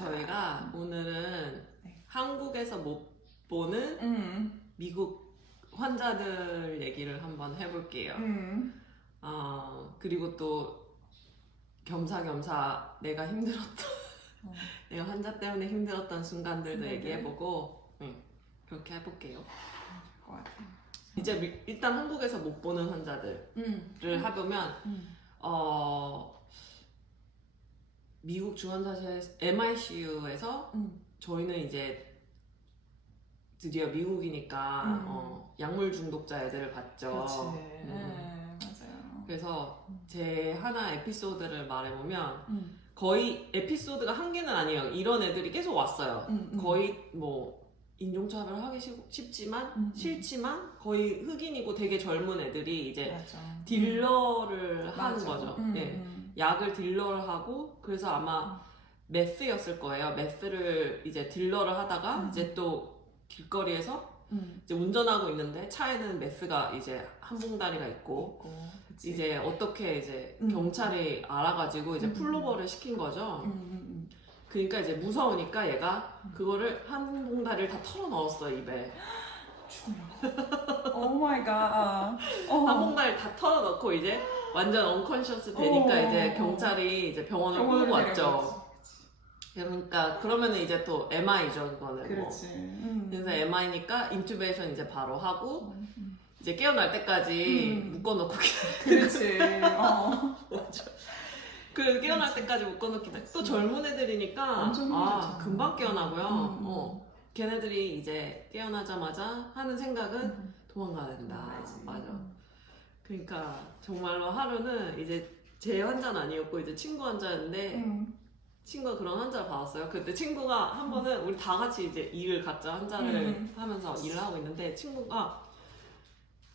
저희가 오늘은 네. 한국에서 못 보는 미국 환자들 얘기를 한번 해볼게요. 그리고 또 겸사겸사 내가 힘들었던 내가 환자 때문에 힘들었던 순간들도 얘기해보고 그렇게 해볼게요. 것 같아요. 이제 일단 한국에서 못 보는 환자들을 해보면 미국 중환자실 MICU에서 저희는 이제 드디어 미국이니까 약물 중독자 애들을 봤죠. 그렇지. 맞아요. 그래서 제 하나 에피소드를 말해보면 거의 에피소드가 한 개는 아니에요. 이런 애들이 계속 왔어요. 거의 뭐 인종차별 하기 쉽지만 싫지만 거의 흑인이고 되게 젊은 애들이 이제 맞아. 딜러를 하는 맞아. 거죠. 예. 약을 딜러를 하고 그래서 아마 메스였을 거예요. 메스를 이제 딜러를 하다가 이제 또 길거리에서 이제 운전하고 있는데 차에는 메스가 이제 한 봉다리가 있고 그치. 이제 어떻게 이제 경찰이 알아가지고 이제 풀로버를 시킨 거죠. 그러니까 이제 무서우니까 얘가 그거를 한 봉다리를 다 털어 넣었어 입에. 오 마이 갓. 한 봉다리 다 털어 넣고 이제 완전 언컨셔스 되니까 이제 경찰이 이제 병원을 끌고 왔죠. 그러니까 그러면은 이제 또 MI죠 그거는. 그렇지. 그래서 MI니까 인투베이션 이제 바로 하고 이제 깨어날 때까지 묶어놓고 그렇지. 그 깨어날 때까지 묶어놓기 또 젊은 애들이니까 엄청 금방 깨어나고요. 걔네들이 이제 깨어나자마자 하는 생각은 도망가야 된다. 맞아. 그러니까 정말로 하루는 이제 제 환자는 아니었고 이제 친구 환자였는데 친구가 그런 환자를 받았어요. 그때 친구가 한 번은 우리 다 같이 이제 일을 각자 환자를 하면서 일을 하고 있는데 친구가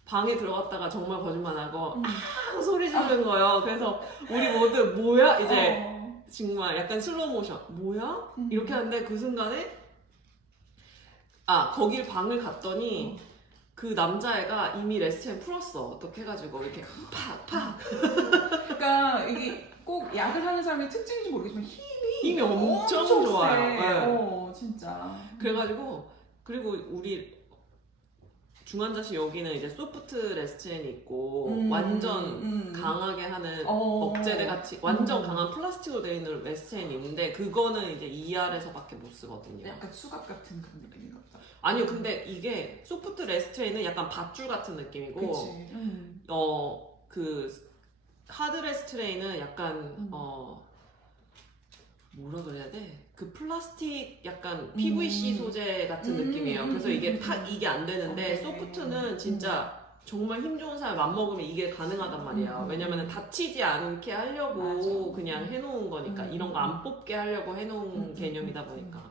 방에 들어갔다가 정말 거짓말하고 소리 지르는 거예요. 그래서 우리 모두 뭐야? 이제 정말 약간 슬로우 모션 뭐야? 이렇게 하는데 그 순간에 거길 방을 갔더니 그 남자애가 이미 레스트엔 풀었어. 어떻게 해가지고 이렇게 팍팍. 그러니까 이게 꼭 약을 하는 사람의 특징인지 모르겠지만 힘이 엄청 좋아요. 네. 진짜. 그래가지고 그리고 우리 중환자실 여기는 이제 소프트 레스트엔이 있고 완전 강하게 하는 억제대 같이 완전 강한 플라스틱으로 되어 있는 레스트엔이 있는데 그거는 이제 ER에서밖에 못 쓰거든요. 약간 수갑 같은 그런 느낌인가 보다. 아니요, 근데 이게 소프트 레스트엔은 약간 밧줄 같은 느낌이고 그치. 그 하드 레스트레인은 약간 뭐라 그래야 돼? 그 플라스틱 약간 PVC 소재 같은 느낌이에요. 그래서 이게 이게 안 되는데 소프트는 진짜 정말 힘 좋은 사람 맘먹으면 이게 가능하단 말이에요. 왜냐면 다치지 않게 하려고 그냥 해놓은 거니까 이런 거 안 뽑게 하려고 해놓은 개념이다 보니까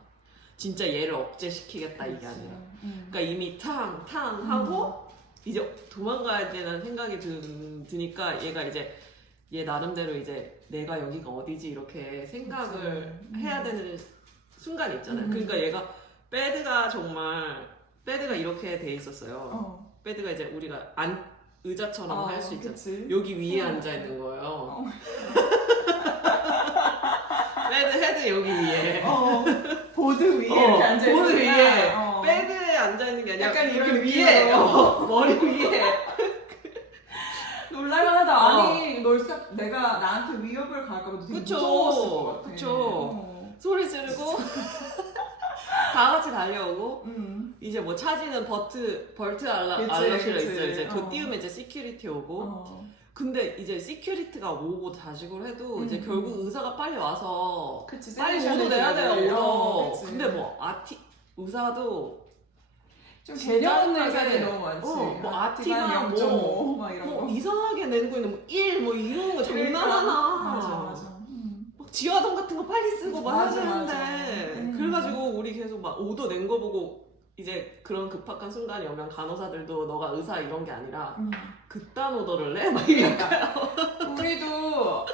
진짜 얘를 억제시키겠다 이게 아니라. 그러니까 이미 탕 하고 이제 도망가야 되는 생각이 드니까 얘가 이제 얘 나름대로 이제 내가 여기가 어디지 이렇게 생각을 해야 되는 순간이 있잖아요. 그러니까 얘가 베드가 이렇게 돼 있었어요. 베드가 이제 우리가 의자처럼 할 수 있죠. 여기 위에 앉아 있는 거예요. 헤드 여기 위에. 보드 위에 이렇게 앉아 있는 보드 위에. 베드에 앉아 있는 게 아니라 약간 이렇게 이런 위에. 머리 위에. 놀랄만하다. 아니 내가 나한테 위협을 갈까봐 되게 무서웠을 것 같아. 그쵸. 소리 지르고 다 같이 달려오고 이제 뭐 차지는 벌트 알러시가 있어요. 이제 그거 띄우면 이제 시큐리티 오고 근데 이제 시큐리티가 오고 자식을 해도 이제 결국 의사가 빨리 와서 빨리 오도 내야 돼요. 오도. 근데 뭐 의사도 좀 개념 없는 의사들이 너무 많지. 뭐 아티가 뭐 이런 거. 이상하게 내고 있는 뭐 1 뭐 이런 거 장난하나. 맞아. 막 지화동 같은 거 빨리 쓰고 막 해야 되는데 그래가지고 우리 계속 막 오더 낸 거 보고 이제 그런 급박한 순간이 오면 간호사들도 너가 의사 이런 게 아니라 그딴 오더를 내? 막 이러니까요. 우리도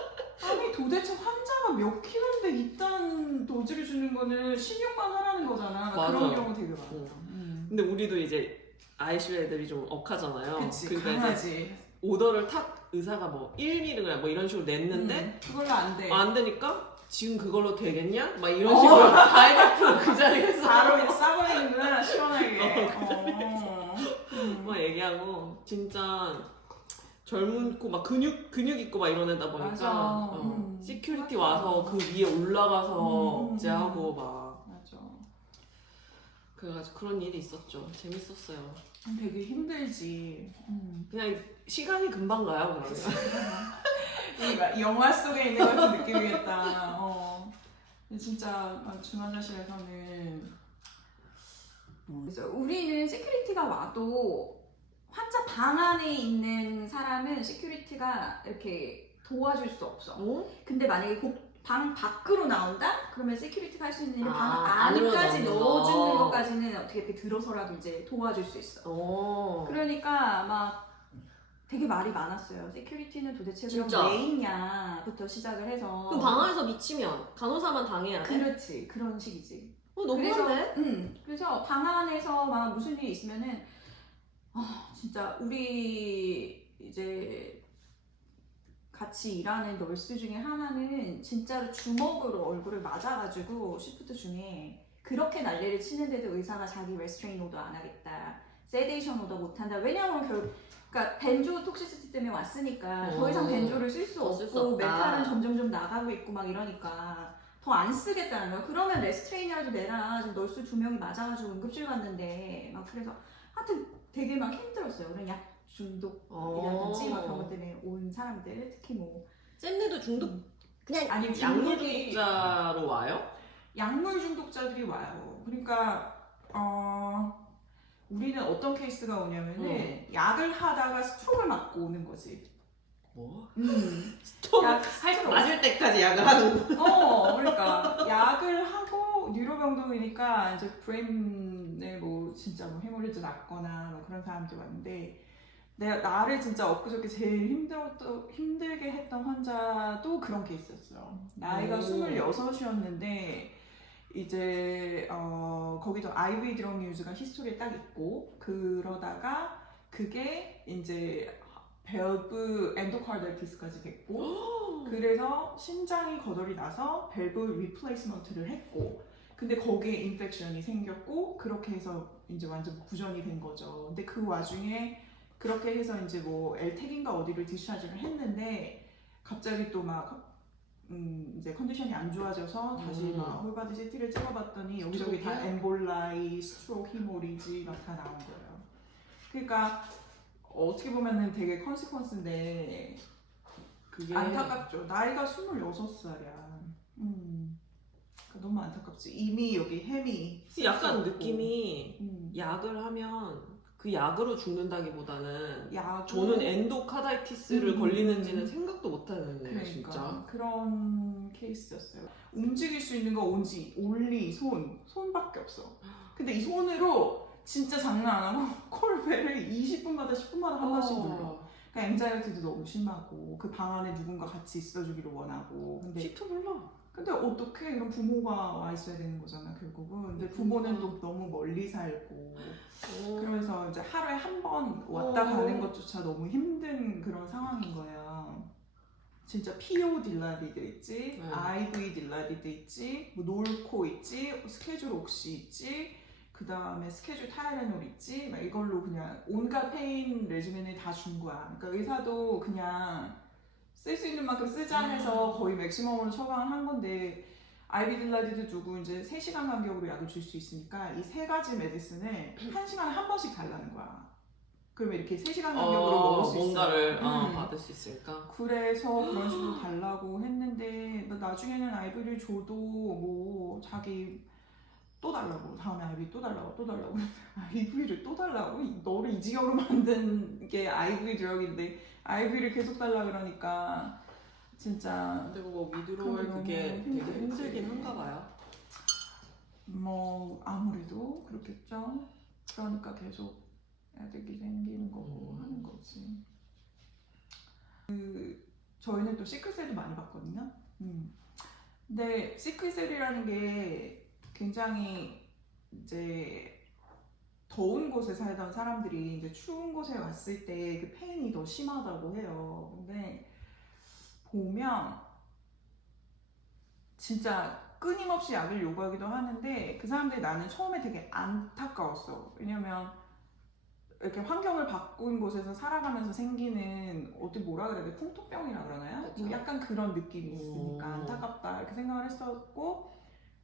아니 도대체 환자가 몇 킬로인데 이딴 도지를 주는 거는 신용만 하라는 거잖아. 맞아. 그런 경우 되게 많아. 근데 우리도 이제 ICU 애들이 좀 억하잖아요. 그치, 그러니까 강하지. 오더를 의사가 뭐 1mg 뭐 이런 식으로 냈는데 그걸로 안 돼. 안 되니까 지금 그걸로 되겠냐? 막 이런 식으로 가위바위보 그 자리에서 바로 이제 싸버리는구나 시원하게. 막 얘기하고 진짜 젊고 막 근육 있고 막 이런 애다 보니까 맞아. 시큐리티 맞아. 와서 그 위에 올라가서 이제 음. 하고 막 맞아. 그래가지고 그런 일이 있었죠. 재밌었어요. 되게 힘들지. 그냥 시간이 금방 가요. 그러면 이 영화 속에 있는 것 같은 느낌이겠다. 근데 진짜 중환자실에서는 그래서 우리는 시큐리티가 와도 환자 방 안에 있는 사람은 시큐리티가 이렇게 도와줄 수 없어. 근데 만약에 방 밖으로 나온다? 그러면 시큐리티가 할 수 있는 일은 방 안까지 안으로 넣어주는 것까지는 어떻게 이렇게 들어서라도 이제 도와줄 수 있어. 그러니까 막 되게 말이 많았어요. 시큐리티는 도대체 그럼 진짜? 왜 있냐부터 시작을 해서. 그럼 방 안에서 미치면 간호사만 당해야 돼? 그렇지, 그런 식이지. 너무한데? 그래서 방 안에서 막 무슨 일이 있으면은 진짜 우리 이제 같이 일하는 널스 중에 하나는 진짜로 주먹으로 얼굴을 맞아가지고 시프트 중에 그렇게 난리를 치는데도 의사가 자기 레스트레인 오더 안 하겠다, 세데이션 오더 못 한다. 왜냐하면 그러니까 벤조 톡시시티 때문에 왔으니까 더 이상 벤조를 쓸 수 쓸수 없고 없다. 메탈은 점점 나가고 있고 막 이러니까 더 안 쓰겠다는 거야. 그러면 레스트레인이라도 내라. 지금 널스 2명이 맞아가지고 응급실 갔는데 막 그래서 하여튼 되게 막 힘들었어요. 그런 약 중독이라든지 막 그런 것 때문에 온 사람들, 특히 뭐 잼내도 중독 그냥 아니 약물 중독이 중독자로 와요? 약물 중독자들이 와요. 그러니까 우리는 어떤 케이스가 오냐면은 약을 하다가 스트로크를 맞고 오는 거지. 뭐? 약 맞을 때까지 약을 하는 그러니까 약을 하고 뉴로병동이니까 이제 브레인에 뭐 진짜 뭐 해머리즈 났거나 뭐 그런 사람들 왔는데, 나를 진짜 엊그저께 제일 힘들게 했던 환자도 그런 케이스였어요. 나이가 26이었는데 이제 거기도 IV 드럼 유즈가 히스토리에 딱 있고, 그러다가 그게 이제 밸브 엔도카르다이티스까지 됐고 그래서 심장이 거덜이 나서 밸브 리플레이스먼트를 했고, 근데 거기에 인펙션이 생겼고 그렇게 해서 이제 완전 구전이 된 거죠. 근데 그 와중에 그렇게 해서 이제 뭐 엘텍인가 어디를 디스차지를 했는데 갑자기 또 막 이제 컨디션이 안 좋아져서 다시 막 홀바디 CT를 찍어봤더니 여기저기 다 엠볼라이, 스트로크, 히모리지 막 다 나온 거예요. 그러니까 어떻게 보면은 되게 컨시퀀스인데 그게 안타깝죠. 나이가 26살이야. 그러니까 너무 안타깝지. 이미 여기 햄이 약간 없고. 느낌이 약을 하면 그 약으로 죽는다기보다는 약 저는 엔도카다이티스를 걸리는지는 생각도 못하는 거예요. 그러니까 진짜. 그런 케이스였어요. 움직일 수 있는 거 온리 손밖에 없어. 근데 이 손으로 진짜 장난 안 하고 콜벨을 20분마다 10분마다 한 번씩 눌러. 그러니까 앵자이티도 너무 심하고 그 방 안에 누군가 같이 있어주기를 원하고. 근데 시트 몰라. 근데 어떻게 그럼 부모가 와 있어야 되는 거잖아 결국은. 근데 부모는 또 너무 멀리 살고 그러면서 이제 하루에 한 번 왔다 가는 것조차 너무 힘든 그런 상황인 거예요. 진짜 PO 딜라디드 있지, IV 딜라디드 있지, 뭐 놀코 있지, 스케줄 옥시 있지, 그 다음에 스케줄 타이레놀 있지, 막 이걸로 그냥 온갖 페인 레지멘을 다 준 거야. 그러니까 의사도 그냥 쓸 수 있는 만큼 쓰자 해서 거의 맥시멈으로 처방을 한 건데, IV 딜라디드 주고 이제 3시간 간격으로 약을 줄 수 있으니까 이 3가지 메디슨을 1시간에 한 번씩 달라는 거야. 그러면 이렇게 3시간 간격으로 먹을 수 있어. 뭔가를 받을 수 있으니까. 그래서 그런 식으로 달라고 했는데 나중에는 IV를 줘도 뭐 자기 또 달라고, 다음에 IV 또 달라고 IV를 또 달라고? 너를 이 지경으로 만든 게 IV 드럭인데 IV를 계속 달라 그러니까 진짜. 근데 뭐 위드로얼 그게 되게 힘들긴 한가 봐요. 뭐 아무래도 그렇겠죠. 그러니까 계속 애들이 생기는 거고 하는 거지. 저희는 또 시클셀도 많이 봤거든요. 근데 시클셀이라는 게 굉장히 이제 더운 곳에 살던 사람들이 이제 추운 곳에 왔을 때 그 페인이 더 심하다고 해요. 근데 보면 진짜 끊임없이 약을 요구하기도 하는데 그 사람들이 나는 처음에 되게 안타까웠어. 왜냐면 이렇게 환경을 바꾼 곳에서 살아가면서 생기는 어떻게 뭐라 그래야 돼? 풍토병이라 그러나요? 그쵸. 뭐 약간 그런 느낌이 있으니까 오. 안타깝다 이렇게 생각을 했었고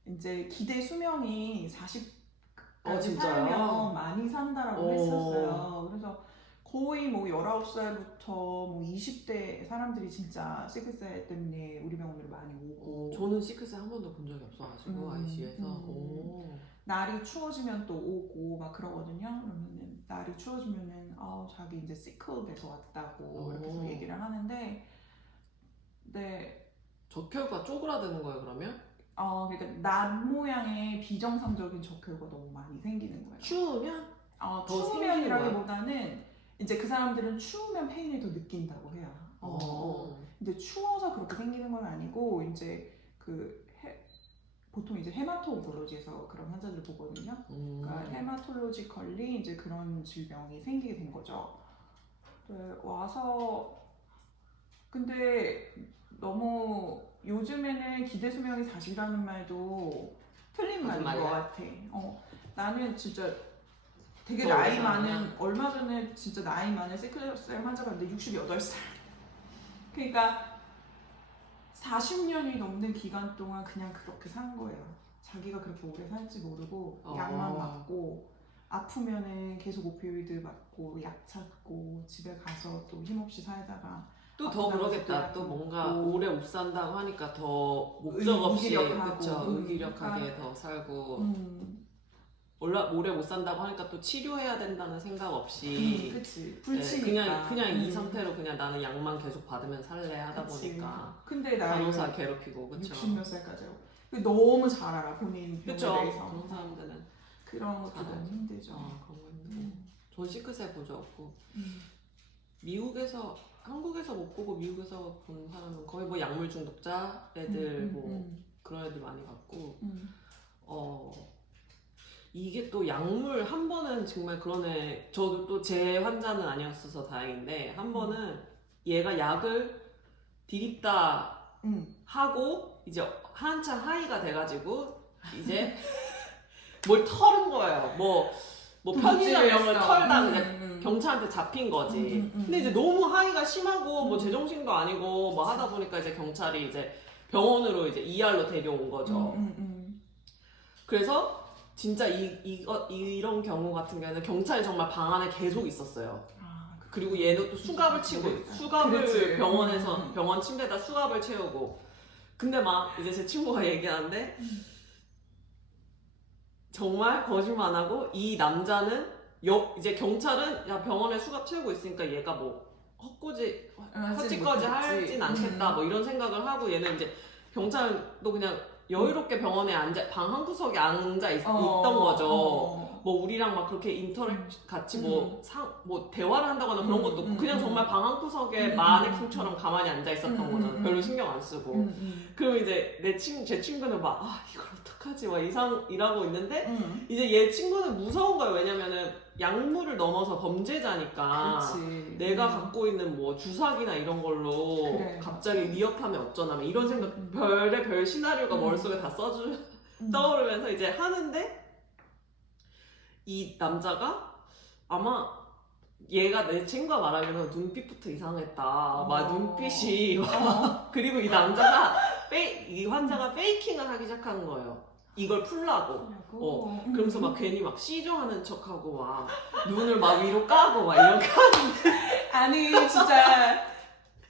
이제 기대 수명이 40까지 진짜요? 살면 많이 산다라고 오. 했었어요. 그래서 거의 뭐 19살부터 뭐 20대 사람들이 진짜 시크셀 때문에 우리 병원으로 많이 오고 저는 시크셀 한 번도 본 적이 없어가지고 ICU에서 날이 추워지면 또 오고 막 그러거든요. 그러면은 날이 추워지면은 자기 이제 시클 돼서 왔다고 이렇게 해서 얘기를 하는데 네. 적혈구가 쪼그라드는 거예요 그러면? 그러니까 낫 모양의 비정상적인 적혈구가 너무 많이 생기는 거예요. 추우면? 추우면이라기보다는 이제 그 사람들은 추우면 페인을 더 느낀다고 해요. 근데 추워서 그렇게 생기는 건 아니고 이제 보통 이제 헤마토볼로지에서 그런 환자들을 보거든요. 그러니까 헤마톨로지컬리 이제 그런 질병이 생기게 된 거죠. 네, 와서 근데 너무 요즘에는 기대 수명이 40이라는 말도 틀린 말인 것 같아. 나는 진짜 되게 나이 많은 얼마 전에 진짜 나이 많은 시클셀 환자가 있는데 68살. 그러니까 40년이 넘는 기간 동안 그냥 그렇게 산 거예요. 자기가 그렇게 오래 살지 모르고 약만 맞고 아프면은 계속 오피오이드 맞고 약 찾고 집에 가서 또 힘없이 살다가 또 더 그러겠다. 또 뭔가 오래 못 산다고 하니까 더 목적 없이 의기력하게 더 살고 오래 못 산다고 하니까 또 치료해야 된다는 생각 없이 그치. 불치니까. 그냥 이 상태로 그냥 나는 약만 계속 받으면 살래 하다 보니까 근데 간호사 괴롭히고 그쵸. 60몇 살까지 하고 너무 잘 알아 본인 병에 대해서. 그런 사람들은 그런 것도 너무 힘들죠. 그런 거 힘들고 전 시크셀 본 적 없고 미국에서 한국에서 못 보고 미국에서 본 사람은 거의 뭐 약물 중독자 애들 그런 애들 많이 봤고 이게 또 약물 한 번은 정말 그러네. 저도 또 제 환자는 아니었어서 다행인데 한 번은 얘가 약을 디립다 하고 이제 한참 하이가 돼가지고 이제 뭘 털은 거예요. 뭐 편의점 이런 걸 털다 그냥 경찰한테 잡힌 거지. 근데 이제 너무 하이가 심하고 뭐 제정신도 아니고 뭐 하다 보니까 이제 경찰이 이제 병원으로 이제 ER로 데려온 거죠. 그래서 진짜 이런 경우 같은 경우는 경찰이 정말 방 안에 계속 있었어요. 그리고 얘도 또 수갑을 치고 수갑을 병원에서 병원 침대에다 수갑을 채우고 근데 막 이제 제 친구가 얘기하는데 정말 거짓말 안 하고 이 남자는 이제 경찰은 야 병원에 수갑 채우고 있으니까 얘가 뭐 헛짓거지 하진 않겠다 뭐 이런 생각을 하고 얘는 이제 경찰도 그냥 여유롭게 병원에 방 한 구석에 앉아 있던 거죠. 뭐 우리랑 막 그렇게 인터랙 같이 뭐 대화를 한다거나 그런 것도 없고 그냥 정말 방 한 구석에 마네킹처럼 가만히 앉아 있었던 거잖아. 별로 신경 안 쓰고. 그러면 이제 제 친구는 막 이걸 어떡하지 막 이러고 있는데 이제 얘 친구는 무서운 거예요. 왜냐면은 약물을 넘어서 범죄자니까 내가 갖고 있는 뭐 주사기나 이런 걸로 갑자기 위협하면 어쩌나 이런 생각 별 시나리오가 머릿속에 다 떠오르면서 이제 하는데 이 남자가 아마 얘가 내 친구가 말하면 눈빛부터 이상했다. 막 눈빛이 그리고 이 남자가 이 환자가 페이킹을 하기 시작하는 거예요. 이걸 풀라고. 그러면서 막 괜히 막 시종하는 척하고 막 눈을 막 위로 까고 막 이렇게 하는데 아니 진짜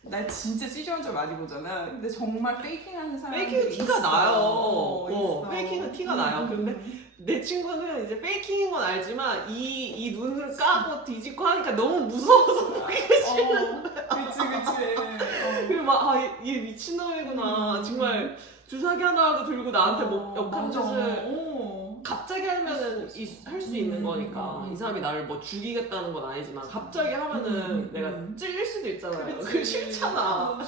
나 진짜 시종한 적 많이 보잖아. 근데 정말 페이킹하는 사람들이 페이킹은 티가 나요. 있어. 페이킹은 티가 나요. 근데 내 친구는 이제 페이킹인 건 알지만 이 눈을 까고 뒤집고 하니까 너무 무서워서 보기가 싫은 거야. 그치. 그리고 막 얘 미친놈이구나. 정말 주사기 하나라도 들고 나한테 뭐 역한 짓을 갑자기 하면은 할 수 있는 거니까 이 사람이 나를 뭐 죽이겠다는 건 아니지만 갑자기 하면은 내가 찔릴 수도 있잖아요. 그게 싫잖아.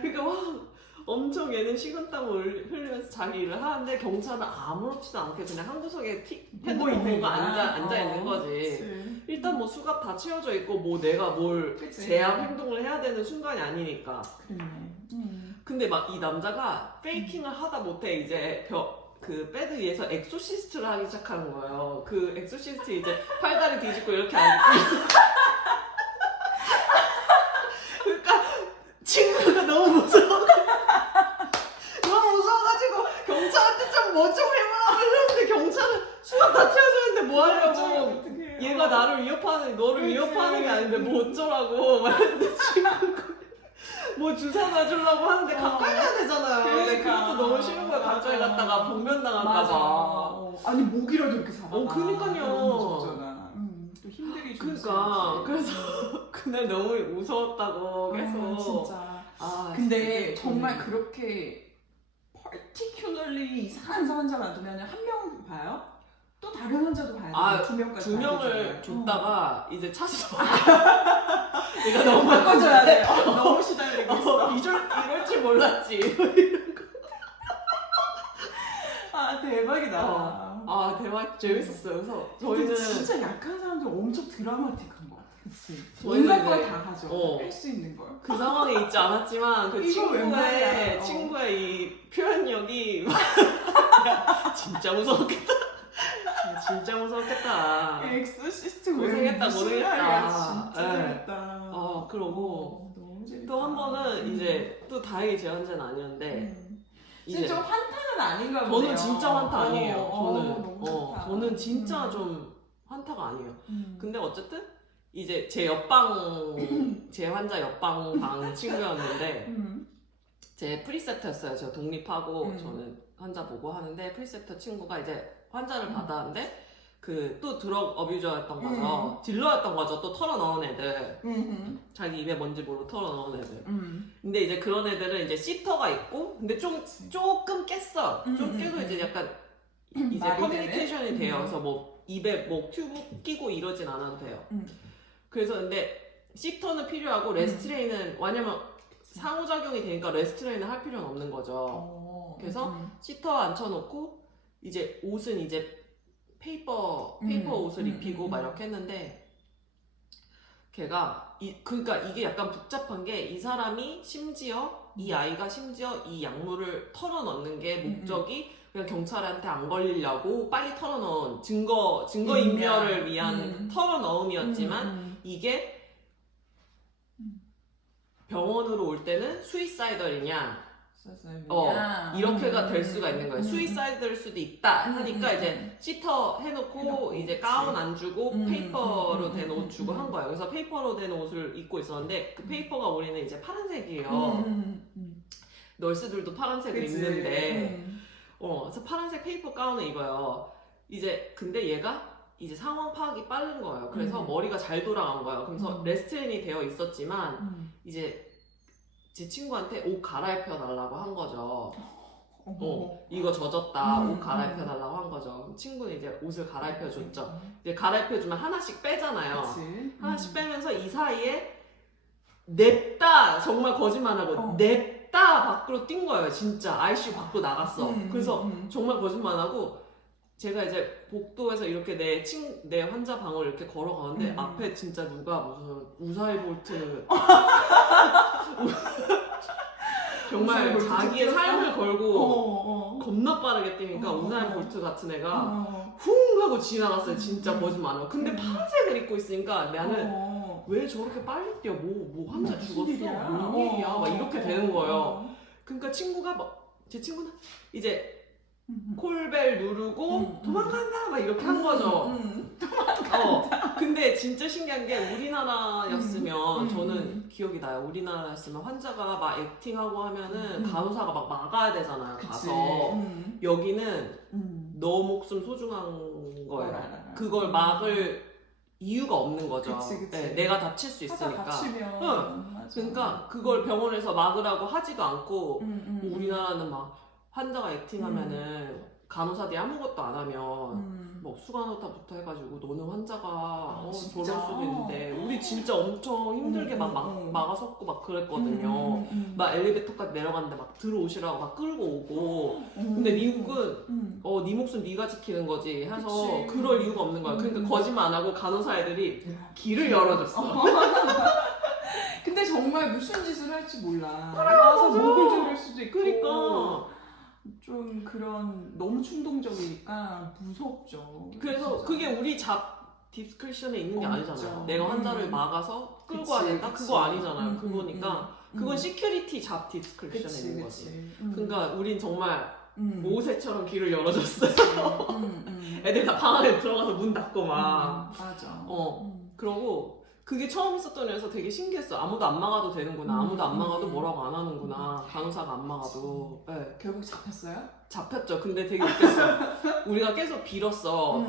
그러니까 막 엄청 얘는 식은땀을 흘리면서 자기 일을 하는데 경찰은 아무렇지도 않게 그냥 한 구석에 핸드폰 보고 앉아 있는 거지. 그치. 일단 뭐 수갑 다 채워져 있고 뭐 내가 뭘 제압 행동을 해야 되는 순간이 아니니까. 그러네. 근데 막 이 남자가 페이킹을 하다 못해 이제 그 베드 위에서 엑소시스트를 하기 시작하는 거예요. 그 엑소시스트 이제 팔다리 뒤집고 이렇게 앉고 그러니까 친구가 너무 무서워가지고 경찰한테 좀 뭐 좀 해보라고 했는데 경찰은 수납 다 채워주는데 뭐 하려고 얘가 나를 위협하는 너를 위협하는 게 아닌데 뭐 어쩌라고 말했는데 친구가 뭐 주사 놔주려고 하는데 가까이 가야 되잖아요. 근데 그러니까. 그것도 너무 싫은 거야. 가까이 맞아. 갔다가 복면당할까봐. 아니 목이라도 이렇게 잡아. 그니까요. 또 힘들게 그러니까 그래서 그날 너무 무서웠다고 계속. 진짜. 아, 근데 진짜 정말 그렇게 particularly 이상한 환자 놔두면 한 명 봐요? 또 다른 환자도 봐야 돼요. 두 명까지. 두 봐야 명을 되잖아요. 줬다가 이제 차수. 내가 너무 바꿔줘야 돼요. 너무 시달리고 있어. 이럴 줄 몰랐지. 아 대박이다. 아 대박 재밌었어요. 그래서 근데 저희는 진짜 약한 사람들 엄청 드라마틱한 것 같아. 그치? 저희는 온갖 걸 이제- 다 가져. 할 수 있는 걸. 그 상황에 있지 않았지만 그 이거 웬 말이야. 친구의 이 표현력이 진짜 무서웠겠다. 진짜 무서웠겠다. 엑소시스트 고생했다, 고생했다. 진짜 네. 재밌다. 그러고 너무 재밌다. 또 한 번은 이제 또 다행히 제 환자는 아니었는데 이제 진짜 좀 환타는 아닌가 보네요. 저는 진짜 환타 아니에요. 너무 좋다. 저는 진짜 좀 환타가 아니에요. 음. 근데 어쨌든 이제 제 옆방 제 환자 옆방 방 친구였는데 제 프리셉터였어요. 제가 독립하고 저는 환자 보고 하는데 프리셉터 친구가 이제 환자를 받았는데 그 또 드럭 어뷰저였던 거죠. 딜러였던 거죠. 또 털어넣은 애들. 자기 입에 뭔지 모르고 털어넣은 애들. 근데 이제 그런 애들은 이제 시터가 있고 근데 조금 깼어. 좀 깨서 이제 약간 이제 말이 커뮤니케이션이 되네. 돼요. 그래서 뭐 입에 뭐 튜브 끼고 이러진 않아도 돼요. 그래서 근데 시터는 필요하고 레스트레인은 왜냐면 상호작용이 되니까 레스트레인을 할 필요는 없는 거죠. 그래서 시터 앉혀놓고 이제 옷은 이제 페이퍼 옷을 입히고 막 이렇게 했는데 걔가 그러니까 이게 약간 복잡한 게 이 사람이 심지어 이 아이가 심지어 이 약물을 털어넣는 게 목적이 그냥 경찰한테 안 걸리려고 빨리 털어넣은 증거 인멸을 위한 털어넣음이었지만 이게 병원으로 올 때는 수이사이덜이냐 이렇게가 될 수가 있는 거예요. 수이사이드일 수도 있다 하니까 이제 시터 해놓고 이제 가운 안 주고 페이퍼로 된 옷 주고 한 거예요. 그래서 페이퍼로 된 옷을 입고 있었는데 그 페이퍼가 우리는 이제 파란색이에요. 널스들도 파란색을 입는데 그래서 파란색 페이퍼 가운을 입어요. 이제 근데 얘가 이제 상황 파악이 빠른 거예요. 그래서 머리가 잘 돌아간 거예요. 그래서 레스트레인이 되어 있었지만 이제 제 친구한테 옷 갈아입혀 달라고 한 거죠. 이거 젖었다. 옷 갈아입혀 달라고 한 거죠. 친구는 이제 옷을 갈아입혀 줬죠. 이제 갈아입혀 주면 하나씩 빼잖아요. 하나씩 빼면서 이 사이에 냅다 정말 거짓말하고 냅다 밖으로 뛴 거예요. 진짜 ICU 밖으로 나갔어. 그래서 정말 거짓말하고 제가 이제 복도에서 이렇게 내 환자 방을 이렇게 걸어가는데 앞에 진짜 누가 무슨 우사일 볼트 정말 자기의 삶을 걸고 겁나 빠르게 뛰니까 우사일 볼트 같은 애가 훅 하고 지나갔어요. 진짜 거짓말하고. 근데 파란색을 입고 있으니까 나는 왜 저렇게 빨리 뛰어? 뭐 환자 죽었어? 무슨 일이야? 막 이렇게 되는 거예요. 그러니까 제 친구는 이제 콜벨 누르고 도망간다 막 이렇게 한 거죠. 근데 진짜 신기한 게 우리나라였으면 저는 기억이 나요. 우리나라였으면 환자가 막 액팅하고 하면은 간호사가 막 막아야 되잖아요. 가서 여기는 너 목숨 소중한 거예요. 그걸 막을 이유가 없는 거죠. 그치. 네, 내가 다칠 수 있으니까. 다치면 그러니까 그걸 병원에서 막으라고 하지도 않고 뭐 우리나라는 막 환자가 액팅하면은 간호사들이 아무것도 안 하면 뭐 수간호타부터 해가지고 너는 환자가 저럴 수도 있는데 우리 진짜 엄청 힘들게 막 막아섰고 막 그랬거든요. 막 엘리베이터까지 내려갔는데 막 들어오시라고 막 끌고 오고 근데 미국은 네 목숨 네가 지키는 거지 해서 그치. 그럴 이유가 없는 거야. 그러니까 거짓말 안 하고 간호사 애들이 길을 열어줬어. 근데 정말 무슨 짓을 할지 몰라. 나가서 맞아. 목을 조를 수도 있고. 그러니까 좀 그런 너무 충동적이니까 무섭죠. 그래서 진짜. 그게 우리 잡 디스크리션에 있는 게 없죠. 아니잖아요. 내가 환자를 막아서 끌고 그치, 와야 된다? 그치. 그거 아니잖아요. 그거니까 그건 음. 시큐리티 잡 디스크리션에 그치, 있는 그치. 거지. 그러니까 우린 정말 음. 모세처럼 길을 열어줬어요. 애들 다 방 안에 들어가서 문 닫고 막. 맞아. 그러고 그게 처음 있었던 애여서 되게 신기했어. 아무도 안 막아도 되는구나. 아무도 안 막아도 뭐라고 안 하는구나. 간호사가 안 막아도. 네. 결국 잡혔어요? 잡혔죠. 근데 되게 웃겼어. 우리가 계속 빌었어.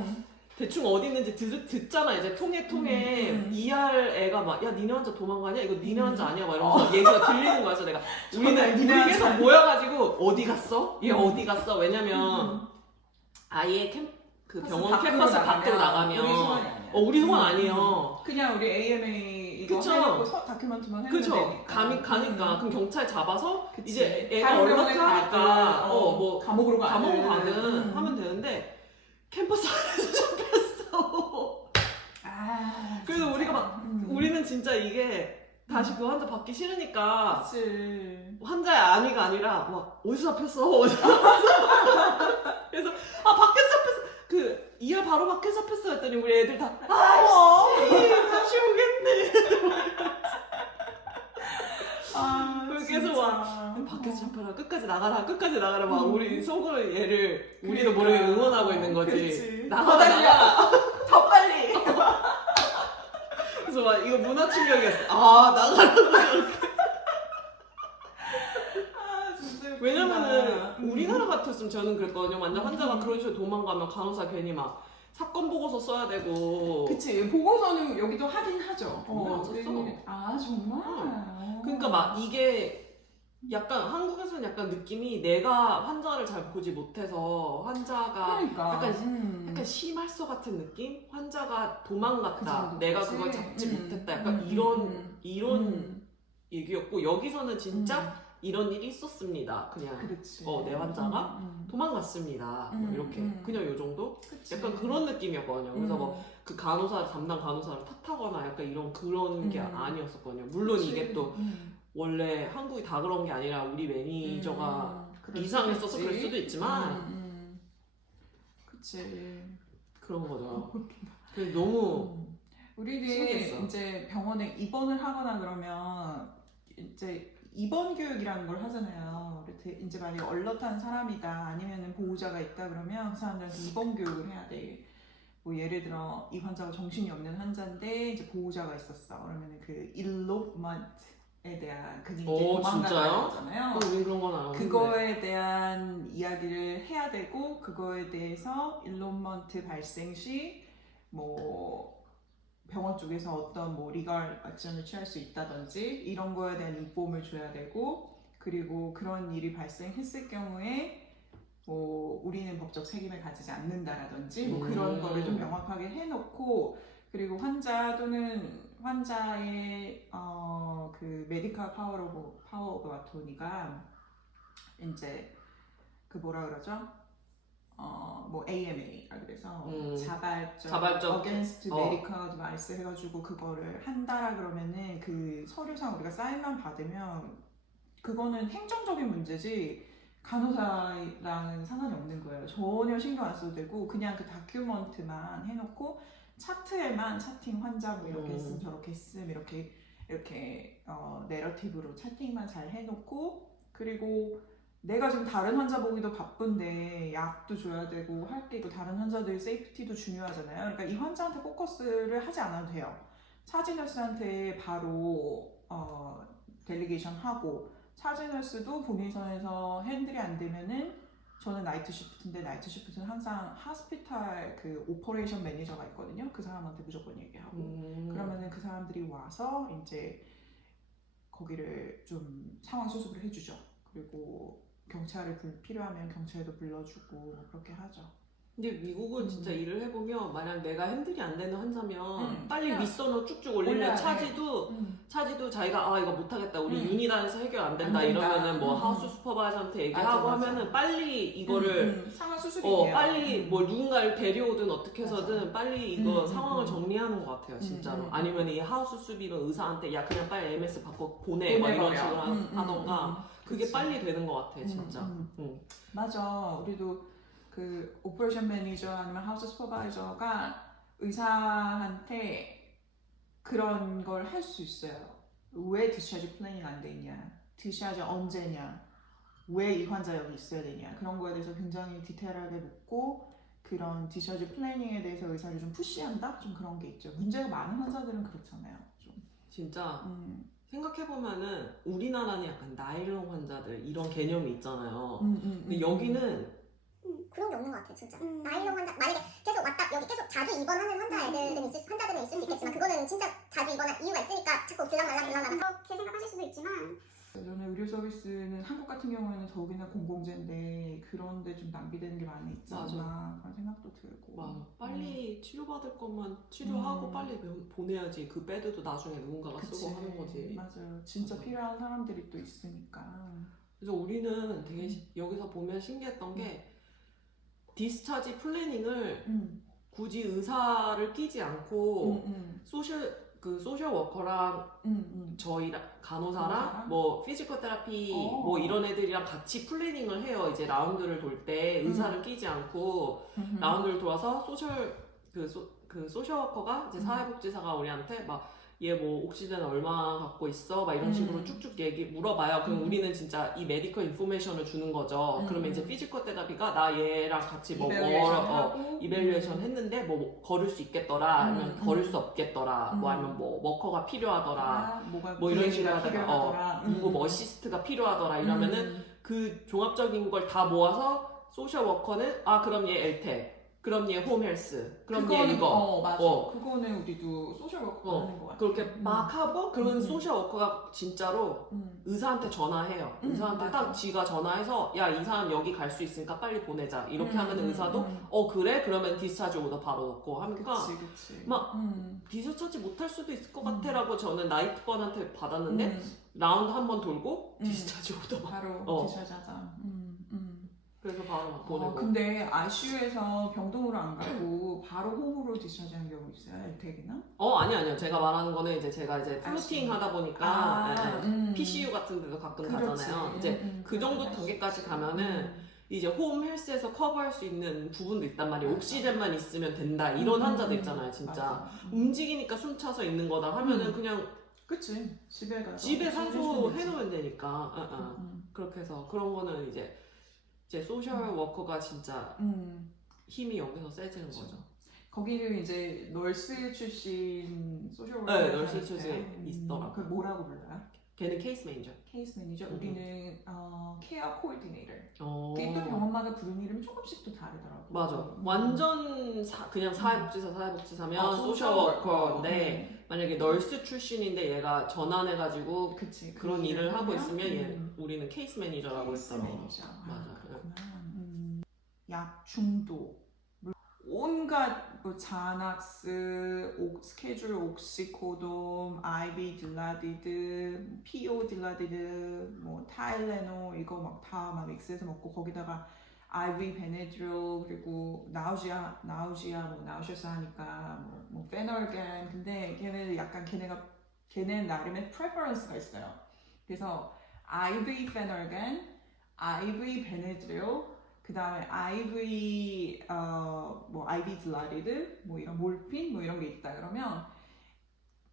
대충 어디 있는지 듣잖아. 이제 통에 ER 애가 막, 야, 니네 환자 도망가냐? 이거 니네 환자 아니야? 막 이러면서 얘기가 들리는 거였어. 내가. 우리 계속 모여가지고, 어디 갔어? 얘 어디 갔어? 왜냐면, 아예 그 병원 캠퍼스 밖으로 나가면, 우리 소환이 아니야. 우리 소환 아니에요. 그냥 우리 AMA 이거 그쵸. 해놓고 다큐멘터만 해놓으면 그쵸. 되니까. 가니까. 그럼 경찰 잡아서, 그치. 이제 애가 다른 얼마나 병원에 하니까, 가든, 뭐, 감옥으로 가든 하면 되는데, 캠퍼스 안에서 잡혔어. 그래서 진짜. 우리가 막, 우리는 진짜 이게 다시 그 환자 받기 싫으니까 그치. 환자의 아니가 아니라 막 어디서 잡혔어? 어디서 잡혔어? 그래서 밖에서 잡혔어. 그 ER 바로 밖에서 잡혔어 했더니 우리 애들 다 아이씨 다시 오겠네. 계속 막 밖에서 잡혀라 끝까지 나가라 막 우리 속으로 얘를 우리도 모르게 응원하고 있는 거지. 그치. 나가 더 달려. 더 빨리. 그래서 막 이거 문화 충격이었어. 나가라고. 진짜 웃기다. 왜냐면은 우리나라 같았으면 저는 그랬거든요. 완전 환자가 그런 식으로 도망가면 간호사 괜히 막 사건 보고서 써야 되고. 그치. 보고서는 여기도 하긴 하죠. 안 썼어. 정말. 그러니까 막 이게 약간 한국에서는 약간 느낌이 내가 환자를 잘 보지 못해서 환자가 그러니까. 약간 심할서 같은 느낌? 환자가 도망갔다. 그 정도 내가 거지? 그걸 잡지 못했다. 약간 이런 얘기였고 여기서는 진짜 이런 일이 있었습니다. 그냥 그렇지. 내 환자가 도망갔습니다. 뭐 이렇게 그냥 요 정도? 그치. 약간 그런 느낌이었거든요. 그래서 뭐 그 담당 간호사를 탓하거나 약간 그런 게 아니었었거든요. 물론 그치. 이게 또 원래 한국이 다 그런 게 아니라 우리 매니저가 이상했어서 그럴 수도 있지만 그치. 그런 거죠. 그래서 너무 우리는 신기했어. 이제 병원에 입원을 하거나 그러면 이제 입원 교육이라는 걸 하잖아요. 이제 만약에 얼럿한 사람이다 아니면은 보호자가 있다 그러면 그 사람들한테 입원 교육을 해야 돼. 뭐 예를 들어 이 환자가 정신이 없는 환자인데 이제 보호자가 있었어. 그러면 그 일로먼트에 대한 그게 이제 도망가는 거잖아요. 우린 그런 건 안 하는데. 그거에 대한 이야기를 해야 되고 그거에 대해서 일로먼트 발생 시 뭐 병원 쪽에서 어떤 뭐 리걸 액션을 취할 수 있다든지 이런 거에 대한 인폼을 줘야 되고 그리고 그런 일이 발생했을 경우에 뭐 우리는 법적 책임을 가지지 않는다라든지 뭐 그런 거를 좀 명확하게 해놓고 그리고 환자 또는 환자의 그 메디컬 파워 오브 어토니가 이제 그 뭐라 그러죠? 뭐 AMA라 그래서 자발적 against medical advice 해가지고 그거를 한다라 그러면은 그 서류상 우리가 사인만 받으면 그거는 행정적인 문제지 간호사랑 상관이 없는 거예요. 전혀 신경 안 써도 되고 그냥 그 다큐먼트만 해놓고 차트에만 차팅 환자 뭐 이렇게 했음 저렇게 했음 이렇게 내러티브로 차팅만 잘 해놓고 그리고 내가 지금 다른 환자 보기도 바쁜데 약도 줘야 되고 할 게 있고 다른 환자들 세이프티도 중요하잖아요. 그러니까 이 환자한테 포커스를 하지 않아도 돼요. 차진너스한테 바로 델리게이션 하고 차진너스도 본인 선에서 핸들이 안 되면은 저는 나이트 시프트인데 나이트 시프트는 항상 하스피탈 그 오퍼레이션 매니저가 있거든요. 그 사람한테 무조건 얘기하고 그러면은 그 사람들이 와서 이제 거기를 좀 상황 수습을 해주죠. 그리고 경찰을 필요하면 경찰도 불러주고 그렇게 하죠. 근데 미국은 진짜 일을 해보면 만약 내가 핸들이 안 되는 환자면 빨리 그냥 윗선으로 쭉쭉 올리면 올려야 돼. 차지도 자기가 아 이거 못하겠다 우리 유니단에서 해결 안 된다 안 된다. 이러면은 뭐 하우스 슈퍼바이저한테 얘기하고 맞아. 하면은 빨리 이거를 상하 수술이에요. 빨리 뭐 누군가를 데려오든 어떻게 해서든 빨리 이거 상황을 음. 정리하는 것 같아요 진짜로. 아니면 이 하우스 수비는 의사한테 야 그냥 빨리 MS 받고 보내 막 이런 식으로 하던가 그게 그치. 빨리 되는 것 같아 진짜. 맞아. 우리도 그 오퍼레이션 매니저 아니면 하우스 슈퍼바이저가 의사한테 그런 걸 할 수 있어요. 왜 디스차지 플래닝 안 되냐? 디스차지 언제냐? 왜 이 환자 여기 있어야 되냐? 그런 거에 대해서 굉장히 디테일하게 묻고 그런 디스차지 플래닝에 대해서 의사를 좀 푸시한다? 좀 그런 게 있죠. 문제가 많은 환자들은 그렇잖아요. 좀. 진짜 생각해보면은 우리나라는 약간 나일론 환자들 이런 개념이 있잖아요. 근데 여기는 그런 게 없는 것 같아 진짜. 나일론 환자 만약에 계속 왔다 여기 계속 자주 입원하는 환자들은 있을 수 있겠지만 그거는 진짜 자주 입원할 이유가 있으니까 자꾸 들락날락 그렇게 생각하실 수도 있지만 저는 의료 서비스는 한국 같은 경우에는 더욱이나 공공재인데 그런데 좀 낭비되는 게 많이 있지 않나 그런 생각도 들고. 맞아. 빨리 치료받을 것만 치료하고 빨리 보내야지. 그 배드도 나중에 누군가가 쓰고 하는 거지. 맞아요. 진짜 필요한 사람들이 또 있으니까. 그래서 우리는 되게 여기서 보면 신기했던 게 디스차지 플래닝을 굳이 의사를 끼지 않고 소셜 워커랑 저희랑 간호사랑 뭐 피지컬 테라피 뭐 이런 애들이랑 같이 플래닝을 해요. 이제 라운드를 돌 때 의사를 끼지 않고 라운드를 돌아서 소셜 워커가 이제 사회복지사가 우리한테 막 얘 뭐 옥시젠 얼마 갖고 있어? 막 이런 식으로 쭉쭉 물어봐요. 그럼 우리는 진짜 이 메디컬 인포메이션을 주는 거죠. 그러면 이제 피지컬 테라피가 나 얘랑 같이 뭐 이밸류에이션 했는데 뭐 걸을 수 있겠더라, 아니면 걸을 수 없겠더라, 뭐 아니면 뭐 워커가 필요하더라, 뭐 이런 식으로 하다가 누구 뭐 어시스트가 필요하더라 이러면은 그 종합적인 걸 다 모아서 소셜 워커는 아 그럼 얘 엘텍. 그럼 얘 홈헬스, 그럼 얘 이거. 맞아. 그거는 우리도 소셜 워커 하는 거 같아. 그렇게 막 하고 그러면 소셜 워커가 진짜로 의사한테 전화해요. 의사한테 딱 지가 전화해서 야 이 사람 여기 갈 수 있으니까 빨리 보내자. 이렇게 하면 의사도 그래? 그러면 디스차지 오더 바로 넣고 하니까 그치. 막 디스차지 못할 수도 있을 것 같아라고 저는 나이트번한테 받았는데 라운드 한 번 돌고 디스차지 오더 바로 디스차지 하자. 그래서 바로 막 보내고. 근데 ICU에서 병동으로 안 가고 바로 홈으로 디스차지하는 경우 있어요? 엘텍이나? 아니요. 제가 말하는 거는 이제 제가 플로팅 하다 보니까 PCU 같은 데도 가끔 가잖아요. 이제 그 정도 단계까지 가면은 이제 홈 헬스에서 커버할 수 있는 부분도 있단 말이에요. 옥시젠만 있으면 된다. 이런 환자들 있잖아요, 진짜. 움직이니까 숨 차서 있는 거다 하면은 그냥 그치. 집에 산소 해놓으면 되니까. 그렇게 해서 그런 거는 이제 소셜 워커가 진짜 힘이 여기서 세지는 거죠. 거기는 이제 널스 출신 소셜 워커. 네, 널스 출신 있더라고요. 그 뭐라고 불러요? 걔는 케이스 매니저. 케이스 매니저. 우리는 케어 코디네이터. 그게 또 병원마다 부르는 이름이 조금씩 또 다르더라고요. 맞아. 완전 그냥 사회복지사면 소셜 워커인데 만약에 널스 출신인데 얘가 전환해가지고 그런 일을 하고 있으면 우리는 케이스 매니저라고 했더라고. 맞아. 약 중독, 온갖 뭐 자낙스, 스케줄 옥시코돔, 아이비 딜라디드, 피오 딜라디드, 뭐 타일레노 이거 막 다 막 믹스해서 먹고 거기다가 아이비 베네드릴 그리고 나우지아 뭐 나우셔스 하니까 뭐 페널겐. 근데 걔네 나름의 프레퍼런스가 있어요. 그래서 아이비 페널겐, 아이비 베네드릴, 그 다음에 아이비 딜라리드, 뭐 이런 몰핀, 뭐 이런 게 있다. 그러면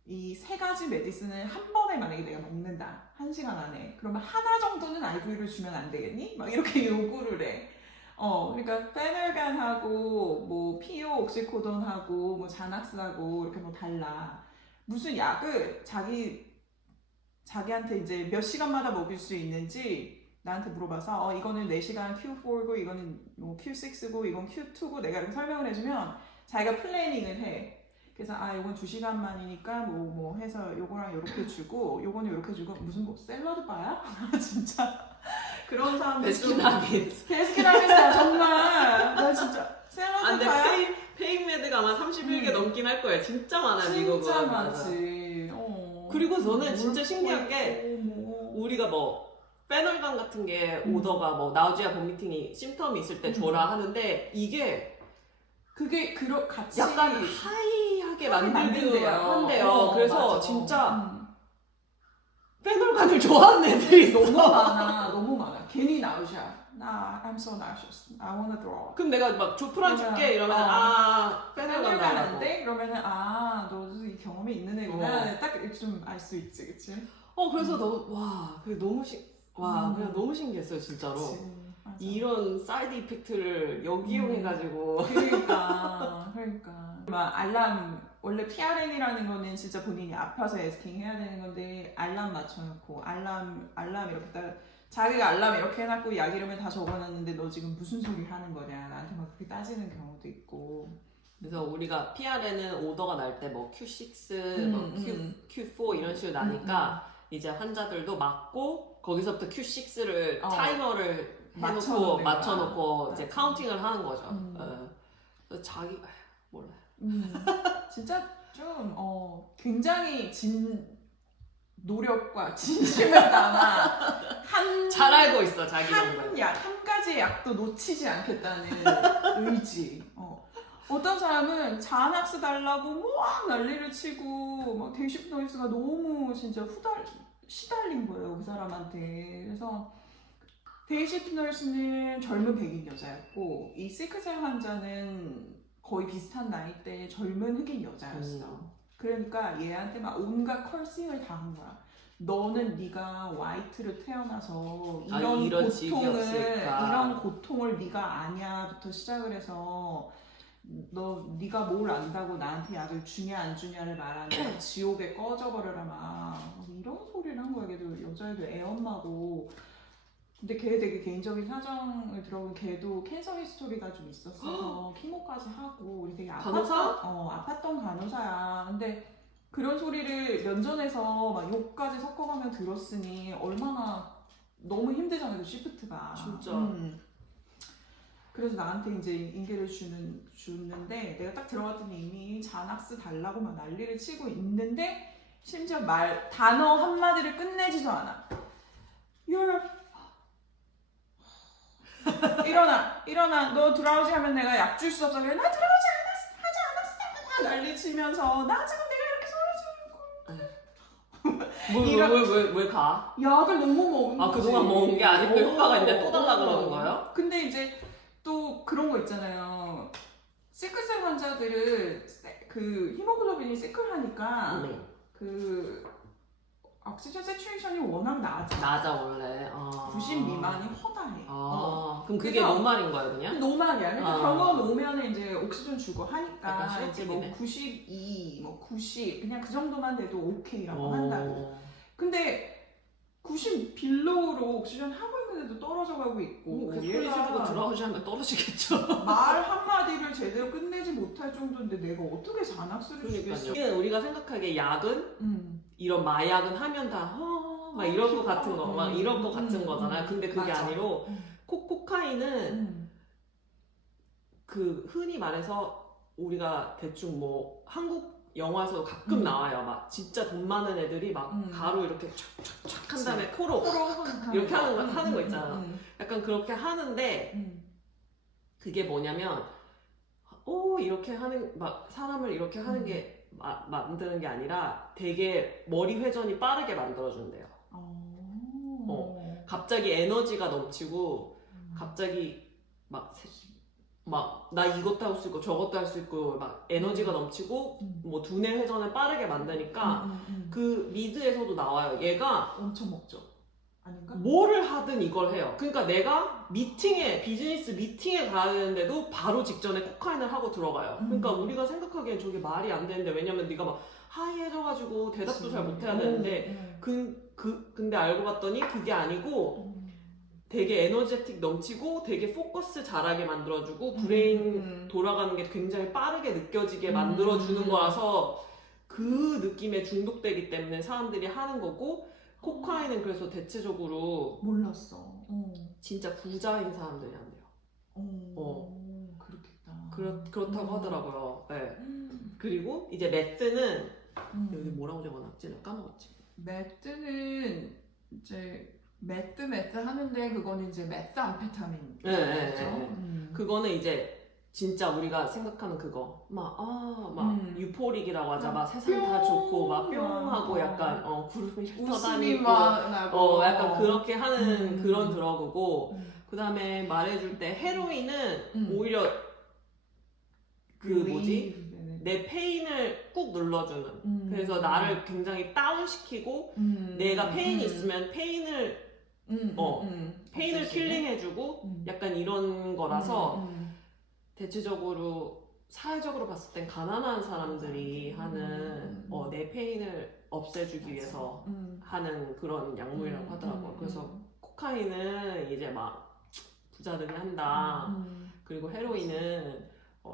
이 세 가지 메디슨을 한 번에 만약에 내가 먹는다. 1시간 안에. 그러면 하나 정도는 아이비를 주면 안 되겠니? 막 이렇게 요구를 해. 그러니까 페널간하고 뭐 피오 옥시코돈하고 뭐 자낙스하고 이렇게 뭐 달라. 무슨 약을 자기한테 이제 몇 시간마다 먹일 수 있는지 나한테 물어봐서 이거는 4시간 Q4고 이거는 뭐 Q6고 이건 Q2고 내가 이렇게 설명을 해주면 자기가 플래닝을 해. 그래서 이건 2시간만이니까 뭐 해서 요거랑 요렇게 주고 요거는 요렇게 주고 무슨 뭐 샐러드 바야? 진짜 그런 사람들 베스킨라빈스 정말 나 진짜 샐러드 있긴 할 거예요. 진짜 많아요, 미국은. 진짜 맞아요. 많지. 그리고 저는 진짜 신기한 게 뭐. 우리가 뭐 페놀감 같은 게 음. 오더가 뭐 나우지아 보미팅이 심텀이 있을 때 줘라 하는데 이게 그게 같이 약간 하이하게 만들기도 한대요. 어, 그래서 맞아. 진짜 페놀감을 좋아하는 애들이 있어. 너무 많아, 너무 많아. 괜히 나우샤. I'm so nauseous. I wanna throw up. 그럼 내가 막 조프란 줄게 이러면 페놀감 페놀감 달라고. 하는데 그러면은 너도 이 경험이 있는 애구나. 딱 좀 알 수 있지, 그치? 그래서 그게 너무 그냥 너무 신기했어요, 진짜로. 그치. 맞아. 이런 사이드 이펙트를 역이용해가지고. 그러니까. 막 알람, 원래 PRN이라는 거는 진짜 본인이 아파서 에스킹 해야 되는 건데, 알람 맞춰놓고, 알람 이렇게 딱, 자기가 알람 이렇게 해놨고, 약 이름을 다 적어놨는데, 너 지금 무슨 소리 하는 거냐. 나한테 막 그렇게 따지는 경우도 있고. 그래서 우리가 PR에는 오더가 날 때 뭐 Q6, 뭐 Q4 이런 식으로 나니까 이제 환자들도 맞고 거기서부터 Q6를 타이머를 해놓고 맞춰놓고 이제 카운팅을 하는 거죠. 그래서 자기 몰라. 진짜 좀 굉장히 노력과 진심을 담아 잘 알고 있어 자기 정말. 한 가지 약도 놓치지 않겠다는 의지. 어떤 사람은 자낙스 달라고 막 난리를 치고 막 데이시프트 너이스가 너무 진짜 시달린 거예요 그 사람한테. 그래서 데이시프트 너이스는 젊은 백인 여자였고 이 시크셀 환자는 거의 비슷한 나이대의 젊은 흑인 여자였어. 그러니까 얘한테 막 온갖 컬싱을 다 한 거야. 너는 네가 화이트로 태어나서 이런 고통을 네가 아냐부터 시작을 해서 네가 뭘 안다고 나한테 약을 주냐 안 주냐를 말하면 지옥에 꺼져버려라 막 이런 소리를 한 거야. 걔도 여자애도 애엄마고. 근데 걔 되게 개인적인 사정을 들어보면 걔도 캔서 히스토리가 좀 있었어서 키모까지 하고 우리 되게 아팠던 간호사야. 근데 그런 소리를 면전에서 막 욕까지 섞어가며 들었으니 얼마나 너무 힘들잖아요, 그 시프트가. 진짜. 그래서 나한테 이제 인계를 주는데 내가 딱 들어갔더니 이미 자낙스 달라고 막 난리를 치고 있는데 심지어 단어 한마디를 끝내지도 않아. 일어나 너 드라우지 하면 내가 약 줄 수 없어. 그래 나 드라우지 하지 않았어. 난리 치면서 나 지금 내가 이렇게 소리 지르고 왜 가? 약을 너무 먹은 거지. 그동안 먹은 게 아직도 효과가 있는데 또 달라 그러는 거예요? 근데 이제 또 그런 거 있잖아요. 시클셀 환자들은 그 히모글로빈이 시클하니까 그 옥시전 세츄레이션이 워낙 낮아 원래. 90 미만이 허다해. 그럼 그게 노말인 거예요 그냥? 노말이야. 그러니까 병원 오면 이제 옥시전 주고 하니까 약간 이제 뭐 92, 뭐 90 그냥 그 정도만 돼도 오케이라고 한다고. 근데 90 빌로우로 옥시전 하고 있는데도 떨어져 가고 있고. 그 소리 지르고 드라우지 하면 떨어지겠죠. 말 한마디를 제대로 끝내지 못할 정도인데 내가 어떻게 자낙스를 주겠어. 우리가 생각하기에 약은 이런 마약은 하면 다 막 이럴 것 같은 거, 막 이럴 것 같은 거잖아요. 근데 그게 맞아. 아니로 코카인은 그 흔히 말해서 우리가 대충 뭐 한국 영화에서도 가끔 나와요. 막 진짜 돈 많은 애들이 막 가루 이렇게 촥촥촥 한 다음에 코로 이렇게 하는 거 있잖아. 약간 그렇게 하는데 그게 뭐냐면 이렇게 하는 막 사람을 이렇게 하는 게 만드는 게 아니라 되게 머리 회전이 빠르게 만들어준대요. 갑자기 에너지가 넘치고 갑자기 막 나 이것도 할 수 있고 저것도 할 수 있고 막 에너지가 넘치고 뭐 두뇌 회전을 빠르게 만드니까 그 미드에서도 나와요. 얘가 엄청 먹죠. 아닌가? 뭐를 하든 이걸 해요. 그러니까 내가 비즈니스 미팅에 가야 되는데도 바로 직전에 코카인을 하고 들어가요. 그러니까 우리가 생각하기엔 저게 말이 안 되는데 왜냐면 네가 막 하이해져가지고 대답도 잘 못해야 되는데 근데 알고 봤더니 그게 아니고 되게 에너제틱 넘치고 되게 포커스 잘하게 만들어주고 브레인 돌아가는 게 굉장히 빠르게 느껴지게 만들어주는 거라서 그 느낌에 중독되기 때문에 사람들이 하는 거고 코카인은 그래서 대체적으로 몰랐어. 진짜 부자인 사람들이 안 돼요. 그렇겠다. 그렇다고 하더라고요. 네. 그리고 이제 매트는 여기 뭐라고 적어놨지? 내가 까먹었지. 매트는 이제 매트 하는데 그거는 이제 메스암페타민. 네. 그죠? 그거는 이제 진짜 우리가 생각하는 그거 막 유포릭이라고 하자. 막 세상 다 뿅! 좋고 막 뿅 하고 약간 구름이 웃음이 흩어다니고 막 나고. 약간 그렇게 하는 그런 드러그고 음. 그 다음에 말해줄 때 헤로인은 오히려 그 음. 뭐지? 내 페인을 꾹 눌러주는. 그래서 나를 굉장히 다운시키고 내가 페인이 있으면 페인을 페인을 킬링해주고 약간 이런 거라서 대체적으로 사회적으로 봤을 땐 가난한 사람들이 하는 내 페인을 없애주기 위해서 하는 그런 약물이라고 하더라고요. 그래서 코카인은 이제 막 부자들이 한다. 그리고 헤로인은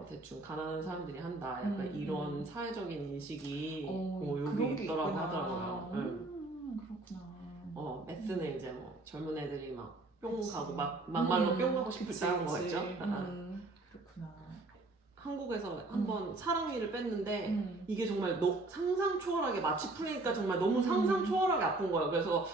대충 가난한 사람들이 한다. 약간 이런 사회적인 인식이 여기 있더라고 하더라고요. 그렇구나. 매스는 이제 뭐 젊은 애들이 막 뿅 가고 막말로 뿅 가고 싶을 때 하는 거겠죠. 그렇구나. 한국에서 한번 사랑니를 뺐는데 이게 정말 상상 초월하게 마취 풀리니까 정말 너무 상상 초월하게 아픈 거예요. 그래서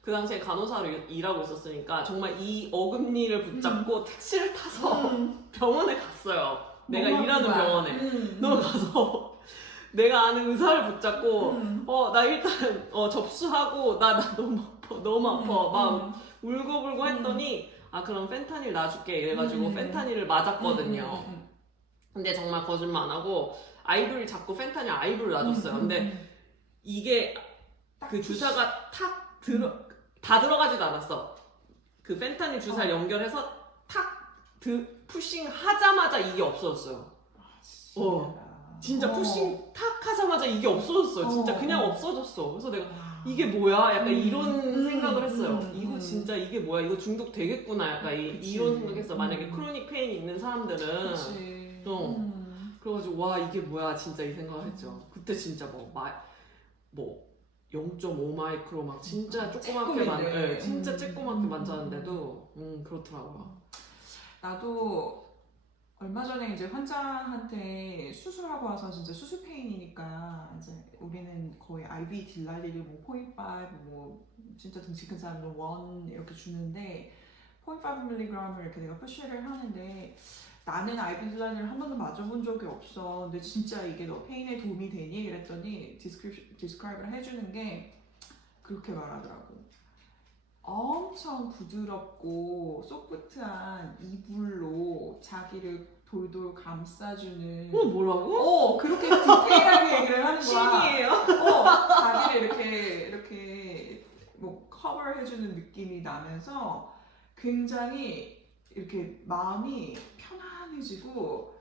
그 당시에 간호사로 일하고 있었으니까 정말 이 어금니를 붙잡고 택시를 타서 병원에 갔어요. 내가 일하는 병원에. 너 가서 내가 아는 의사를 붙잡고 나 일단 접수하고 나 너무 아파 막 울고불고 했더니 그럼 펜타닐 놔줄게 이래가지고 펜타닐을 맞았거든요. 근데 정말 거짓말 안 하고 아이돌이 자꾸 펜타닐 아이돌을 놔줬어요. 근데 이게 그 주사가 다 들어가지도 않았어. 그 펜타닐 주사를 연결해서 푸싱 하자마자 이게 없어졌어요. 진짜 푸싱 탁 하자마자 이게 없어졌어요. 진짜 그냥 없어졌어. 그래서 내가 이게 뭐야? 약간 이런 생각을 했어요. 이거 진짜 이게 뭐야? 이거 중독 되겠구나. 약간 이런 생각했어. 만약에 크로닉 페인이 있는 사람들은 그래가지고 와 이게 뭐야? 진짜 이 생각을 했죠. 그때 진짜 뭐 0.5 마이크로 막 진짜 조그맣게 진짜 쬐꼬맣게 만졌는데도 그렇더라고요. 나도 얼마 전에 이제 환자한테 수술하고 와서 진짜 수술 페인이니까 이제 우리는 거의 IV 딜라리를 뭐 0.5 뭐 진짜 등치 큰 사람은 1 이렇게 주는데 0.5mg을 이렇게 내가 푸시를 하는데 나는 IV 딜라리를 한 번도 맞아본 적이 없어. 근데 진짜 이게 너 페인에 도움이 되니? 그랬더니 디스크라이브를 해주는 게 그렇게 말하더라고. 엄청 부드럽고 소프트한 이불로 자기를 돌돌 감싸주는. 뭐라고? 그렇게 디테일하게 얘기를 하는 거야. 신이에요. 자기를 이렇게 뭐 커버해주는 느낌이 나면서 굉장히 이렇게 마음이 편안해지고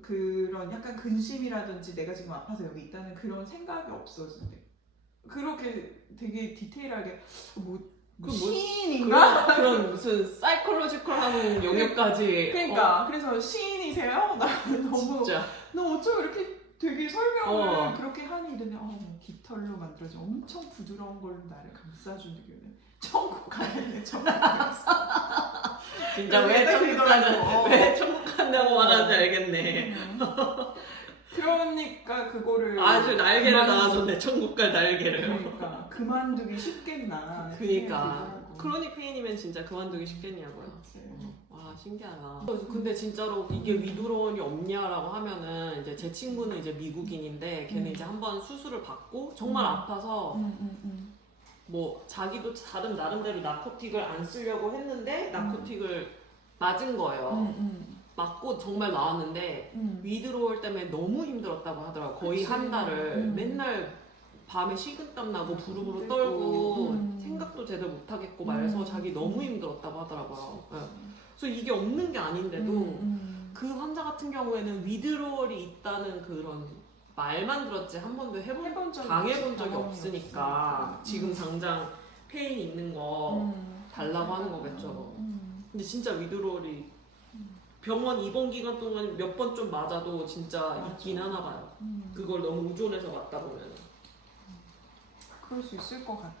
그런 약간 근심이라든지 내가 지금 아파서 여기 있다는 그런 생각이 없어진대. 그렇게 되게 디테일하게 시인인가? 그런 무슨 사이콜로지컬한 영역까지. 그러니까 그래서 시인이세요? 나 진짜. 너 어쩜 이렇게 되게 설명을 그렇게 하니 이러면 깃털로 만들어진 엄청 부드러운 걸로 나를 감싸주는 게 천국 가야네. 천국 진짜 왜 천국 간다고 말하는지 알겠네. 그러니까 그거를 아주 날개를 달아줬네. 천국 갈 날개를. 그러니까 그만두기 쉽겠나. 그러니까 크로닉 페인이면 진짜 그만두기 쉽겠냐고요. 와 신기하다. 근데 진짜로 이게 위드로원이 없냐라고 하면은 이제 제 친구는 이제 미국인인데 걔는 이제 한번 수술을 받고 정말 아파서 뭐 자기도 다른 나름대로 나코틱을 안 쓰려고 했는데 나코틱을 맞은 거예요. 맞고 정말 나왔는데 위드로올 때문에 너무 힘들었다고 하더라고. 거의 한 달을 맨날 밤에 식은땀 나고 부르부르 떨고 생각도 제대로 못하겠고 말해서 자기 너무 힘들었다고 하더라고요. 그래서 이게 없는 게 아닌데도 그 환자 같은 경우에는 위드로얼이 있다는 그런 말만 들었지 한 번도 당해본 적이 없으니까 지금 당장 페인 있는 거 달라고 하는 거겠죠. 근데 진짜 위드로얼이 병원 입원 기간 동안 몇 번 좀 맞아도 진짜 있긴 하나 봐요. 그걸 너무 의존해서 맞다 보면. 그럴 수 있을 것 같아.